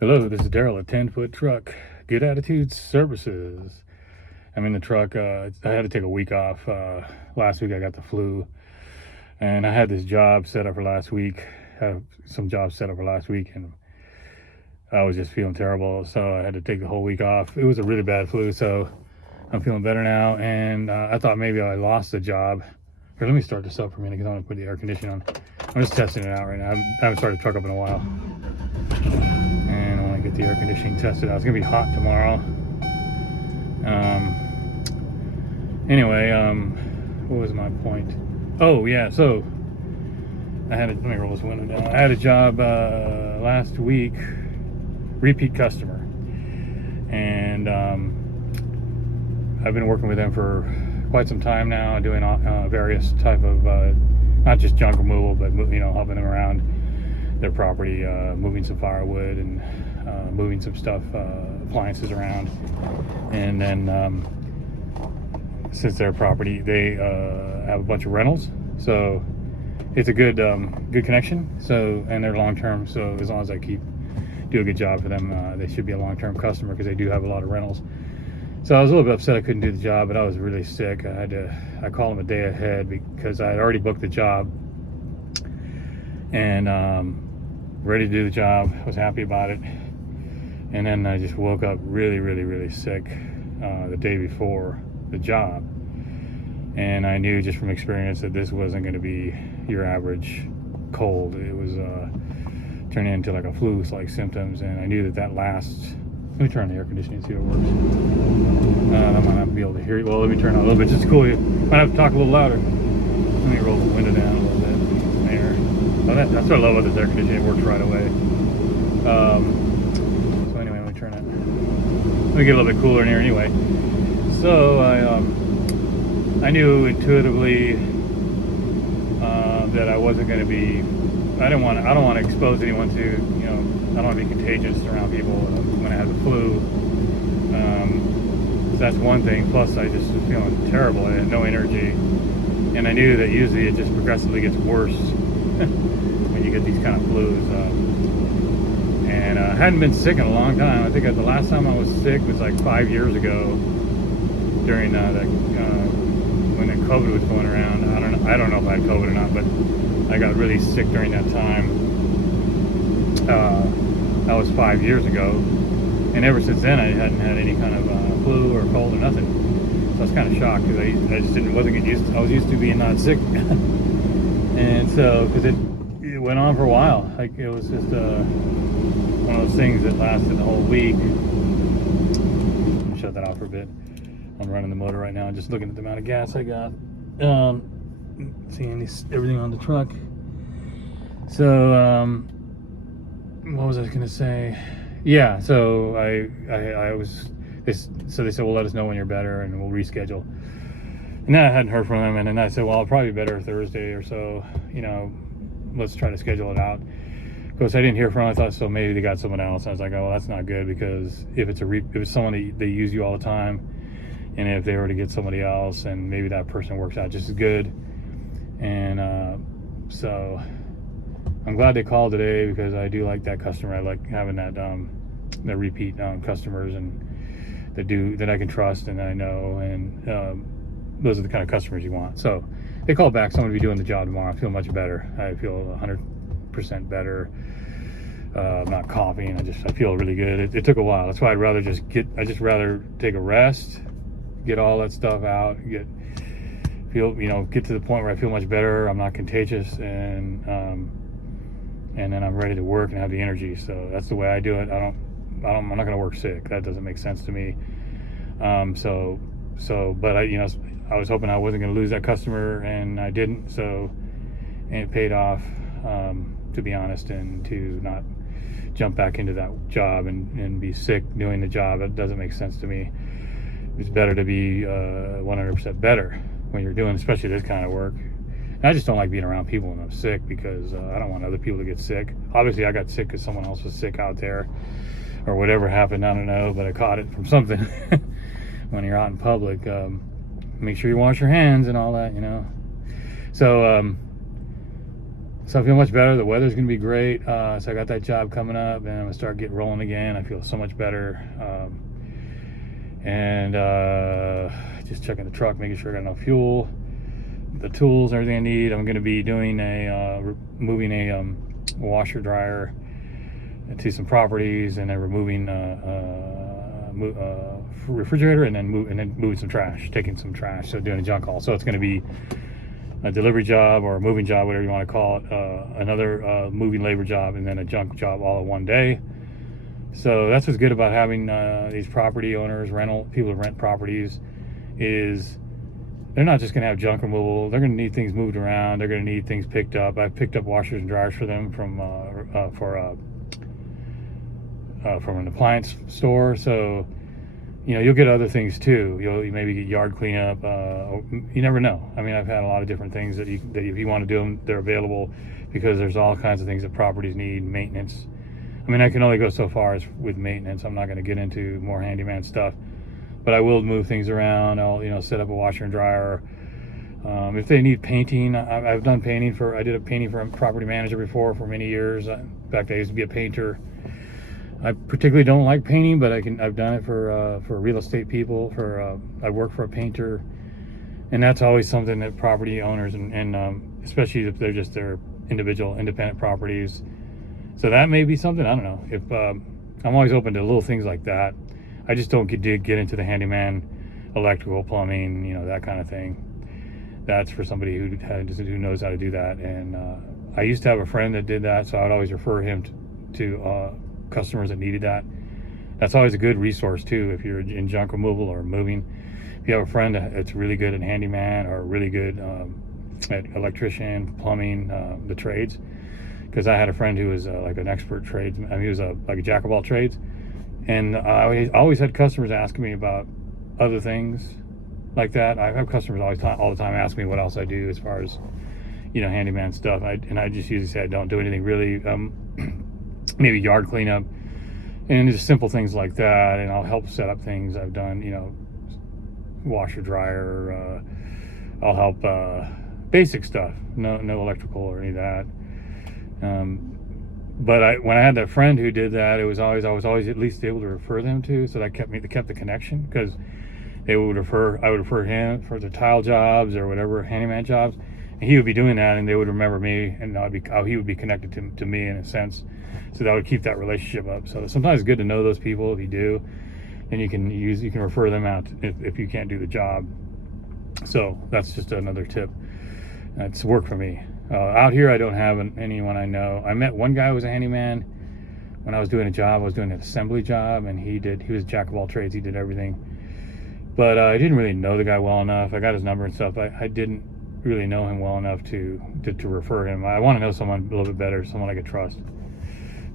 Hello, this is Daryl at 10-Foot Truck. Good Attitude Services. I'm in the truck. I had to take a week off. Last week I got the flu, and I had this job set up for last week. Had some jobs set up for last week, and I was just feeling terrible, so I had to take the whole week off. It was a really bad flu, so I'm feeling better now. And I thought maybe I lost the job. Here, let me start this up for a minute because I want to put the air conditioning on. I'm just testing it out right now. I haven't started the truck up in a while. And I want to get the air conditioning tested out. It's gonna be hot tomorrow. Anyway, what was my point? Oh yeah, so let me roll this window down. I had a job last week, repeat customer, and I've been working with them for quite some time now, doing various type of not just junk removal, but helping them around their property, moving some firewood and moving some stuff, appliances around. And then since their property, they have a bunch of rentals, so it's a good connection. So, and they're long term, so as long as I do a good job for them, they should be a long term customer because they do have a lot of rentals. So I was a little bit upset I couldn't do the job, but I was really sick. I called them a day ahead because I had already booked the job, and ready to do the job. I was happy about it. And then I just woke up really sick the day before the job. And I knew just from experience that this wasn't going to be your average cold. It was turning into like a flu-like symptoms. And I knew that lasts. Let me turn on the air conditioning and see if it works. I might not be able to hear you. Well, let me turn on a little bit just to cool you. Might have to talk a little louder. Let me roll the window down a little bit. There. Oh, that's what I love about this air conditioning. It works right away. So anyway, let me turn it. Let me get a little bit cooler in here anyway. So I knew intuitively that I wasn't going to be. I don't want to expose anyone to. I don't want to be contagious around people when I had the flu. So that's one thing. Plus, I just was feeling terrible. I had no energy, and I knew that usually it just progressively gets worse when you get these kind of flus. And I hadn't been sick in a long time. I think the last time I was sick was like 5 years ago during when the COVID was going around. I don't know if I had COVID or not, but I got really sick during that time. That was 5 years ago, and ever since then I hadn't had any kind of flu or cold or nothing. So I was kind of shocked because I just wasn't getting used. I was used to being not sick, and so because it went on for a while, like it was just one of those things that lasted the whole week. Let me shut that off for a bit. I'm running the motor right now and just looking at the amount of gas I got. Seeing everything on the truck. So what was I going to say? Yeah, so I was. So they said, well, let us know when you're better and we'll reschedule. And then I hadn't heard from them, and then I said, well, I'll probably be better Thursday or so. Let's try to schedule it out. Of course, I didn't hear from them. I thought so maybe they got someone else. I was like, oh, well, that's not good, because if it's someone that they use you all the time, and if they were to get somebody else, and maybe that person works out just as good. And so I'm glad they called today, because I do like that customer. I like having that the repeat customers and that I can trust and that I know, and those are the kind of customers you want. So they called back. Someone will be doing the job tomorrow. I feel much better. I feel 100% better. I'm not coughing. I feel really good. It took a while. That's why I'd rather rather take a rest, get all that stuff out, get to the point where I feel much better. I'm not contagious, and then I'm ready to work and have the energy. So that's the way I do it. I'm not going to work sick. That doesn't make sense to me. But I was hoping I wasn't going to lose that customer, and I didn't. So, and it paid off, to be honest, and to not jump back into that job and be sick doing the job. It doesn't make sense to me. It's better to be 100% better when you're doing, especially this kind of work. And I just don't like being around people when I'm sick, because I don't want other people to get sick. Obviously, I got sick because someone else was sick out there, or whatever happened, I don't know, but I caught it from something. When you're out in public, make sure you wash your hands and all that, So So I feel much better. The weather's going to be great. So I got that job coming up, and I'm going to start getting rolling again. I feel so much better. And just checking the truck, making sure I got enough fuel, the tools, everything I need. I'm going to be doing moving a washer dryer to some properties, and then removing refrigerator, and then moving some trash, taking some trash, so doing a junk haul. So it's going to be a delivery job or a moving job, whatever you want to call it, another moving labor job, and then a junk job all in one day. So that's what's good about having these property owners, people who rent properties, is they're not just going to have junk removal. They're going to need things moved around. They're going to need things picked up. I've picked up washers and dryers for them from an appliance store. So you'll get other things too. You maybe get yard cleanup. You never know. I mean, I've had a lot of different things that if you want to do them, they're available, because there's all kinds of things that properties need. Maintenance. I mean, I can only go so far as with maintenance. I'm not going to get into more handyman stuff, but I will move things around. I'll set up a washer and dryer. If they need painting, I've done painting I did a painting for a property manager before for many years. In fact, I used to be a painter. I particularly don't like painting, but I've done it for real estate people. I work for a painter, and that's always something that property owners and especially if they're just their individual independent properties. So that may be something. I don't know. If I'm always open to little things like that. I just don't get into the handyman, electrical, plumbing, that kind of thing. That's for somebody who knows how to do that. And I used to have a friend that did that, so I would always refer him to customers that needed that. That's always a good resource too if you're in junk removal or moving. If you have a friend that's really good at handyman or really good at electrician, plumbing, the trades. Because I had a friend who was like an expert tradesman. I mean, he was like a jack of all trades. And I always had customers asking me about other things like that. I have customers all the time ask me what else I do as far as handyman stuff. And I just usually say I don't do anything really. Maybe yard cleanup and just simple things like that, and I'll help set up things. I've done washer dryer. I'll help basic stuff. No electrical or any of that. But when I had that friend who did that, I was always at least able to refer them to, so that kept the connection, because I would refer him for the tile jobs or whatever handyman jobs, and he would be doing that, and they would remember me, and he would be connected to me in a sense, so that would keep that relationship up. So sometimes it's good to know those people. If you do, and you can refer them out if you can't do the job. So that's just another tip. It's worked for me. Out here, I don't have anyone I know. I met one guy who was a handyman when I was doing a job. I was doing an assembly job, and he was a jack of all trades. He did everything. But I didn't really know the guy well enough. I got his number and stuff. I didn't really know him well enough to refer him. I want to know someone a little bit better, someone I could trust.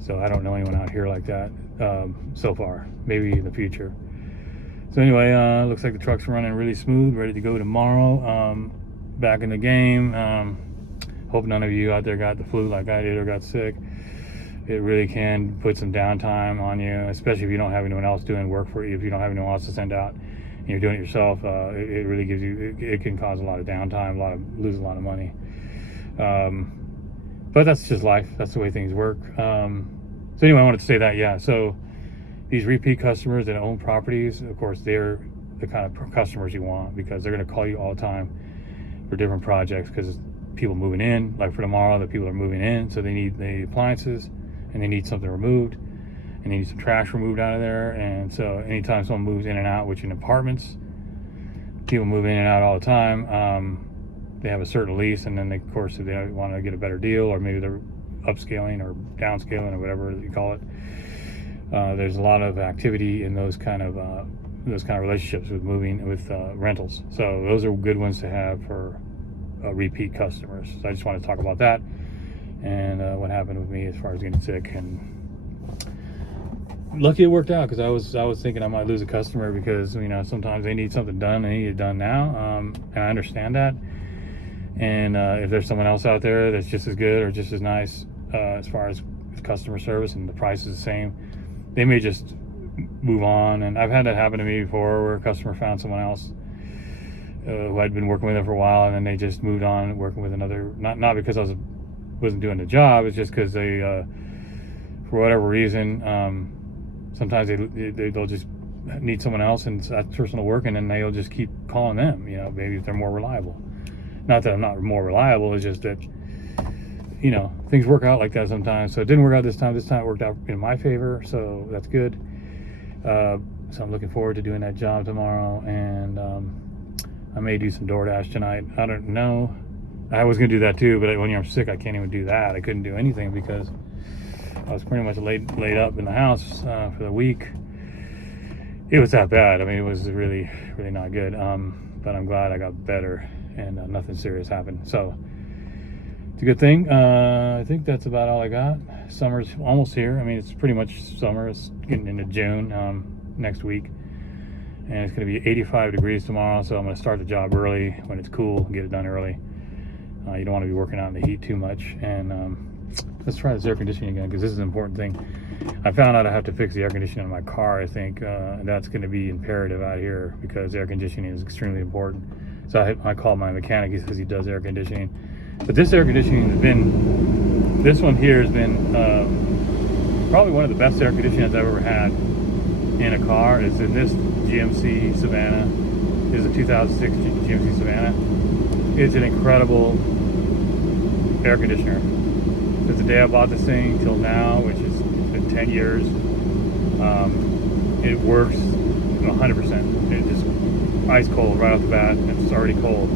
So I don't know anyone out here like that so far. Maybe in the future. So anyway, looks like the truck's running really smooth, ready to go tomorrow. Back in the game. Hope none of you out there got the flu like I did or got sick. It really can put some downtime on you, especially if you don't have anyone else doing work for you. If you don't have anyone else to send out and you're doing it yourself, it really gives you, it can cause a lot of downtime, lose a lot of money. But that's just life. That's the way things work. So anyway, I wanted to say that, yeah. So these repeat customers that own properties, of course, they're the kind of customers you want, because they're going to call you all the time for different projects, because people moving in, like for tomorrow, the people are moving in, so they need the appliances, and they need something removed, and they need some trash removed out of there. And so anytime someone moves in and out, which in apartments, people move in and out all the time, they have a certain lease, and then of course, if they want to get a better deal, or maybe they're upscaling or downscaling or whatever you call it, there's a lot of activity in those kind of relationships with rentals. So those are good ones to have for repeat customers. So I just want to talk about that and what happened with me as far as getting sick. And lucky it worked out, because I was thinking I might lose a customer, because sometimes they need something done, they need it done now, and I understand that. And if there's someone else out there that's just as good or just as nice as far as customer service, and the price is the same, they may just move on. And I've had that happen to me before, where a customer found someone else who I'd been working with them for a while, and then they just moved on working with another, not because I was wasn't doing the job. It's just because they, for whatever reason, sometimes they'll just need someone else and that person will work, and then they'll just keep calling them, you know, maybe if they're more reliable. Not that I'm not more reliable, it's just that, you know, things work out like that sometimes. So it didn't work out this time. This time it worked out in my favor, so that's good. So I'm looking forward to doing that job tomorrow, and I may do some DoorDash tonight. I don't know. I was gonna do that too, but when you're sick, I can't even do that. I couldn't do anything because I was pretty much laid up in the house for the week. It was that bad. I mean, it was really, really not good. But I'm glad I got better and nothing serious happened. So it's a good thing. I think that's about all I got. Summer's almost here. I mean, it's pretty much summer. It's getting into June next week. And it's going to be 85 degrees tomorrow. So I'm going to start the job early when it's cool, get it done early. You don't want to be working out in the heat too much. And let's try this air conditioning again, because this is an important thing. I found out I have to fix the air conditioning in my car, I think. And that's going to be imperative out here because air conditioning is extremely important. So I called my mechanic. He says he does air conditioning. But this air conditioning has been, this one here has been probably one of the best air conditionings I've ever had in a car. It's in this GMC Savannah. This is a 2006 GMC Savannah. It's an incredible air conditioner. Since the day I bought this thing till now, which has been 10 years, it works 100%. It just ice cold right off the bat. It's already cold.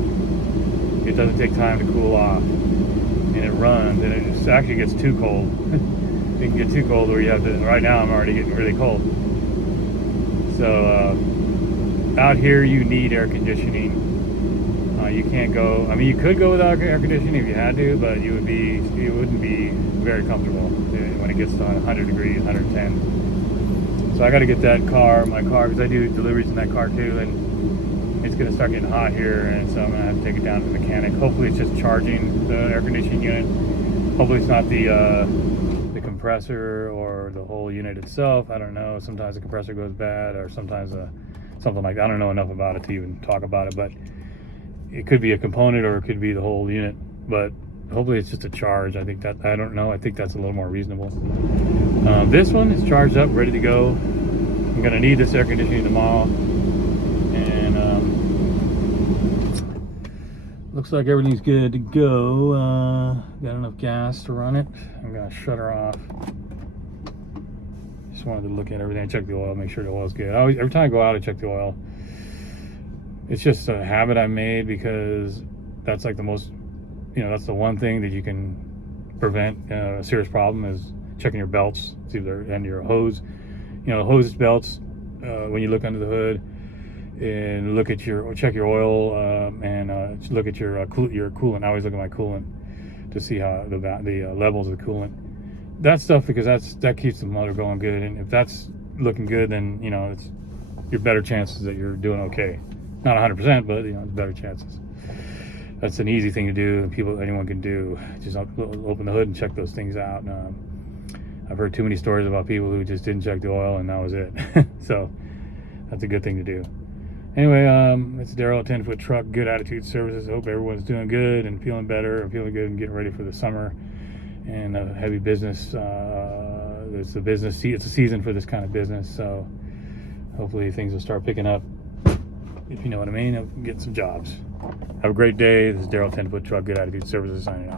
It doesn't take time to cool off, and it runs, and it just actually gets too cold. It can get too cold where you have to. Right now, I'm already getting really cold. So out here, you need air conditioning. You can't go. I mean, you could go without air conditioning if you had to, but you wouldn't be very comfortable when it gets to 100 degrees, 110. So I got to get my car, because I do deliveries in that car too, and it's going to start getting hot here, and so I'm going to have to take it down to the mechanic. Hopefully it's just charging the air conditioning unit. Hopefully it's not the compressor or the whole unit itself. I don't know. Sometimes the compressor goes bad, or sometimes something like that. I don't know enough about it to even talk about it, but it could be a component or it could be the whole unit. But hopefully it's just a charge. I think I don't know. I think that's a little more reasonable. This one is charged up, ready to go. I'm going to need this air conditioning tomorrow. And looks like everything's good to go. Got enough gas to run it. I'm going to shut her off. Just wanted to look at everything. Check the oil, make sure the oil's good. Every time I go out, I check the oil. It's just a habit I made, because that's like the most, that's the one thing that you can prevent a serious problem is checking your belts. It's either and your hose, hose belts. When you look under the hood and check your oil and look at your coolant. I always look at my coolant to see how the levels of the coolant. That stuff, because that keeps the motor going good. And if that's looking good, then it's your better chances that you're doing okay. Not 100%, but it's better chances. That's an easy thing to do, and anyone can do. Just open the hood and check those things out. I've heard too many stories about people who just didn't check the oil and that was it. So that's a good thing to do. Anyway, it's Daryl at 10 Foot Truck, Good Attitude Services. I hope everyone's doing good and feeling better and feeling good and getting ready for the summer and heavy business. It's a season for this kind of business, so hopefully things will start picking up. If you know what I mean, get some jobs. Have a great day. This is Daryl, 10 Foot Truck, Good Attitude Services, signing out.